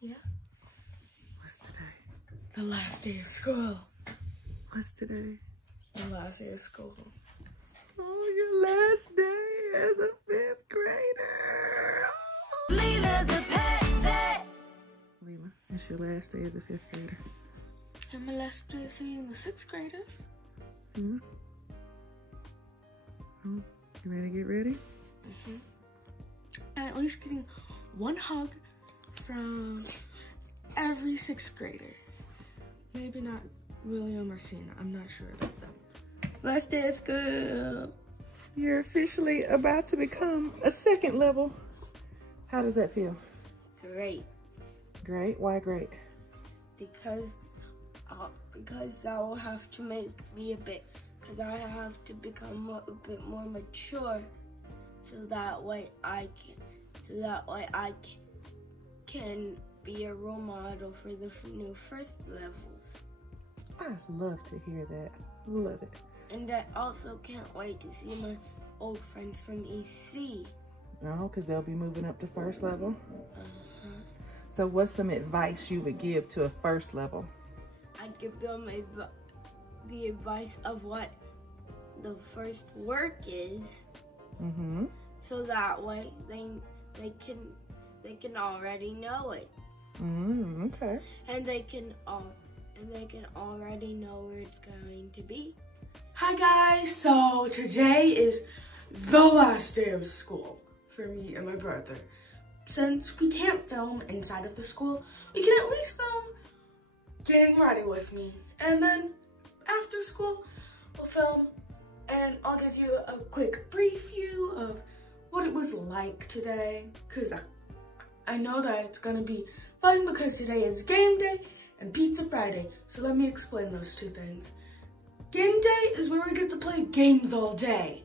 Yeah. What's today? The last day of school. What's today? The last day of school. Oh, your last day as a 5th grader. Oh. Leila the Pet Vet. Leila, it's your last day as a 5th grader. And my last day of seeing the 6th graders. Mm-hmm. Oh, you ready to get ready? Mm-hmm. And at least getting one hug from every 6th grader. Maybe not William or Sienna. I'm not sure about them. Last day of school. You're officially about to become a 2nd level. How does that feel? Great. Great? Why great? Because that will have to make me because I have to become a bit more mature, so that way I can be a role model for the new 1st levels. I love to hear that. Love it. And I also can't wait to see my old friends from EC. Oh, because they'll be moving up to 1st level. Uh-huh. So what's some advice you would give to a 1st level? I'd give them the advice of what the 1st work is. Mm-hmm. So that way they can already know it. Okay. And they can already know where it's going to be. Hi guys, so today is the last day of school for me and my brother. Since we can't film inside of the school, we can at least film getting ready with me. And then after school, we'll film and I'll give you a quick preview of what it was like today. Cause I know that it's gonna be fun because today is game day and Pizza Friday. So let me explain those two things. Game day is where we get to play games all day.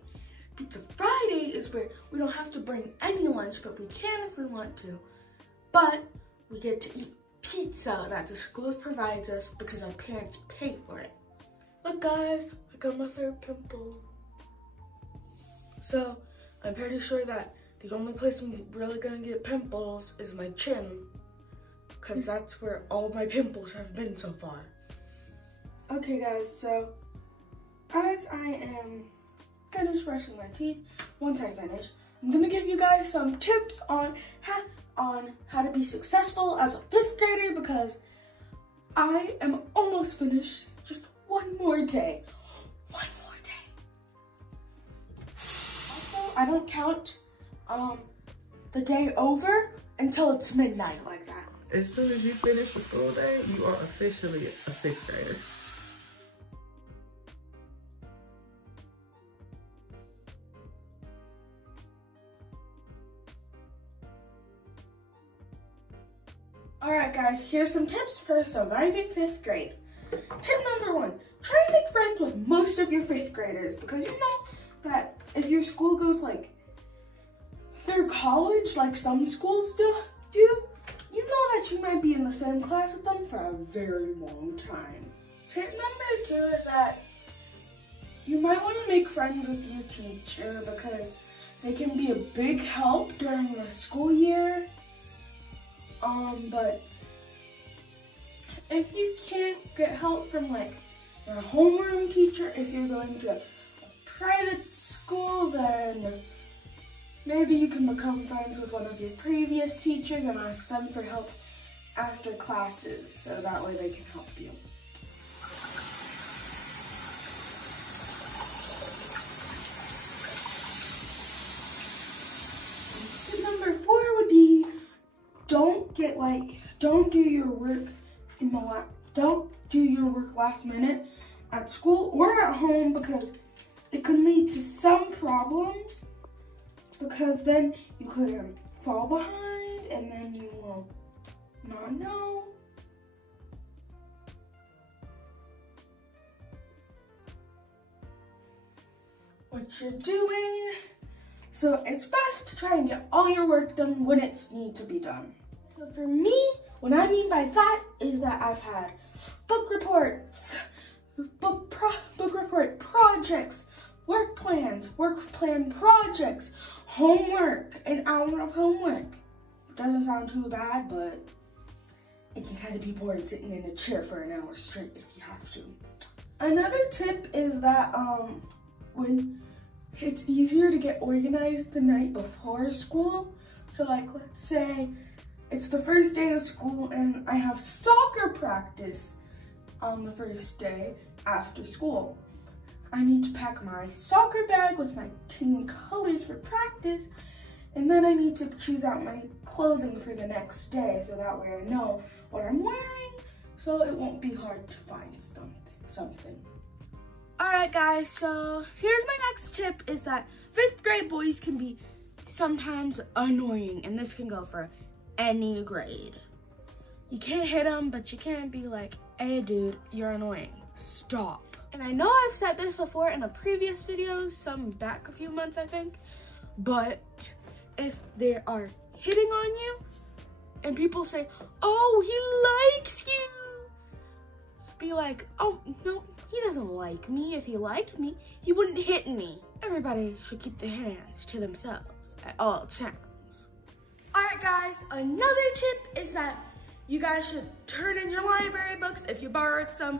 Pizza Friday is where we don't have to bring any lunch, but we can if we want to. But we get to eat pizza that the school provides us because our parents pay for it. Look guys, I got my third pimple. So I'm pretty sure that the only place I'm really gonna get pimples is my chin, because that's where all my pimples have been so far. Okay guys, so as I am finished brushing my teeth, once I finish, I'm gonna give you guys some tips on how to be successful as a 5th grader, because I am almost finished. Just one more day. One more day. Also, I don't count the day over until it's midnight like that. As soon as you finish the school day, you are officially a 6th grader. Alright guys, here's some tips for surviving 5th grade. Tip number 1, try to make friends with most of your 5th graders, because you know that if your school goes like through college, like some schools do, you know that you might be in the same class with them for a very long time. Tip number 2 is that you might want to make friends with your teacher, because they can be a big help during the school year. But if you can't get help from like your homeroom teacher, if you're going to a private school, then maybe you can become friends with one of your previous teachers and ask them for help after classes, so that way they can help you. Tip number 4 would be don't do your work last minute at school or at home, because it could lead to some problems, because then you could fall behind and then you will not know. What you're doing. So it's best to try and get all your work done when it needs to be done. So for me, what I mean by that is that I've had book reports, book report projects, work plan projects, homework, an hour of homework. Doesn't sound too bad, but it can kind of be boring sitting in a chair for an hour straight if you have to. Another tip is that when it's easier to get organized the night before school. So like, let's say it's the first day of school and I have soccer practice on the first day after school. I need to pack my soccer bag with my team colors for practice, and then I need to choose out my clothing for the next day so that way I know what I'm wearing so it won't be hard to find something. Alright guys, so here's my next tip is that 5th grade boys can be sometimes annoying, and this can go for any grade. You can't hit them, but you can't be like, hey dude, you're annoying, stop. And I know I've said this before in a previous video, some back a few months I think, but if they are hitting on you and people say, oh, he likes you, be like, oh no, he doesn't like me. If he liked me, he wouldn't hit me. Everybody should keep their hands to themselves at all times. Alright guys, another tip is that you guys should turn in your library books if you borrowed some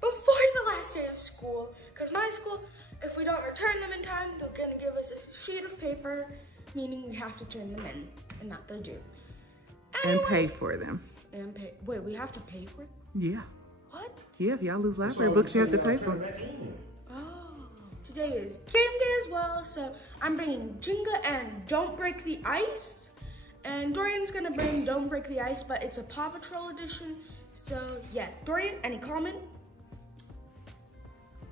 before the last day of school. Because my school, if we don't return them in time, they're gonna give us a sheet of paper, meaning we have to turn them in and not they're due. Anyway, And pay for them. And pay, wait, we have to pay for it? Yeah. What? Yeah, if y'all lose library books, you have to pay for them. Oh, today is game day as well, so I'm bringing Jenga and Don't Break the Ice. And Dorian's gonna bring Don't Break the Ice, but it's a Paw Patrol edition. So yeah, Dorian, any comment?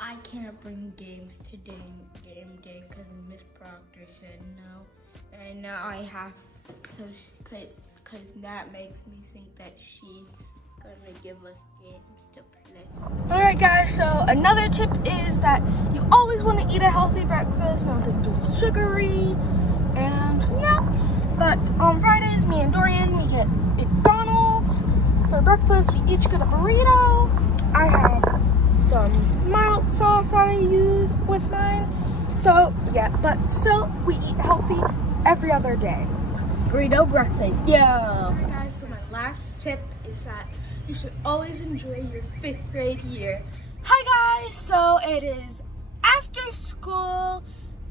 I can't bring games today, game day, because Miss Proctor said no. And now I have, so because that makes me think that she's gonna give us games to play. Alright guys, so another tip is that you always want to eat a healthy breakfast, nothing just sugary, and yeah. But on Fridays, me and Dorian, we get McDonald's for breakfast. We each get a burrito. I have some mild sauce that I use with mine. So yeah, but still, we eat healthy every other day. Burrito breakfast. Yeah. Alright guys, so my last tip is that you should always enjoy your 5th grade year. Hi guys, so it is after school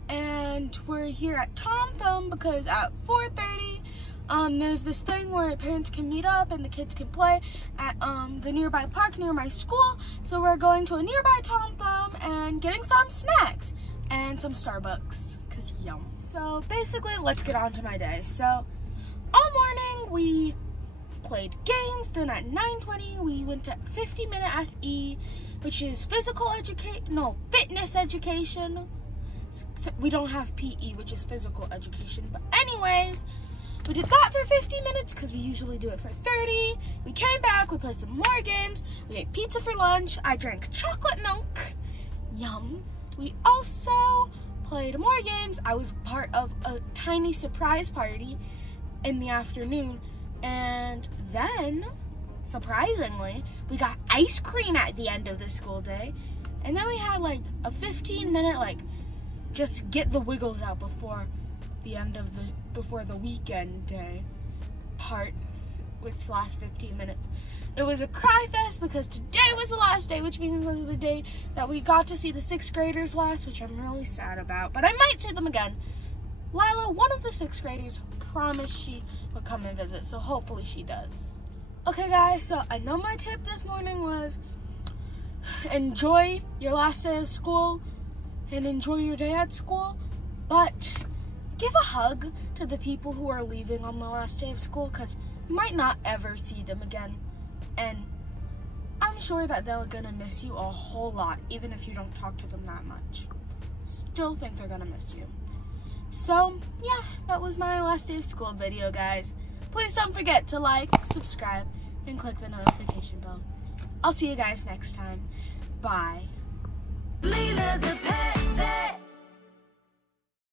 and we're here at Tom Thumb because at 4:30 there's this thing where parents can meet up and the kids can play at the nearby park near my school. So we're going to a nearby Tom Thumb and getting some snacks and some Starbucks because yum. So basically, let's get on to my day. So all morning we played games, then at 9:20 we went to 50-minute FE, which is fitness education. We don't have PE, which is physical education, but anyways, we did that for 50 minutes because we usually do it for 30. We came back, we played some more games, we ate pizza for lunch, I drank chocolate milk, yum. We also played more games. I was part of a tiny surprise party in the afternoon, and then surprisingly we got ice cream at the end of the school day, and then we had like a 15-minute just get the wiggles out before the weekend day part, which lasts 15 minutes. It was a cry fest because today was the last day, which means it was the day that we got to see the 6th graders last, which I'm really sad about, but I might see them again. Leila, one of the 6th graders, promised she would come and visit, so hopefully she does. Okay guys, so I know my tip this morning was enjoy your last day of school and enjoy your day at school, but give a hug to the people who are leaving on the last day of school because you might not ever see them again, and I'm sure that they're gonna miss you a whole lot even if you don't talk to them that much. Still think they're gonna miss you. So yeah, that was my last day of school video, guys. Please don't forget to like, subscribe, and click the notification bell. I'll see you guys next time. Bye. Leila the Pet Vet.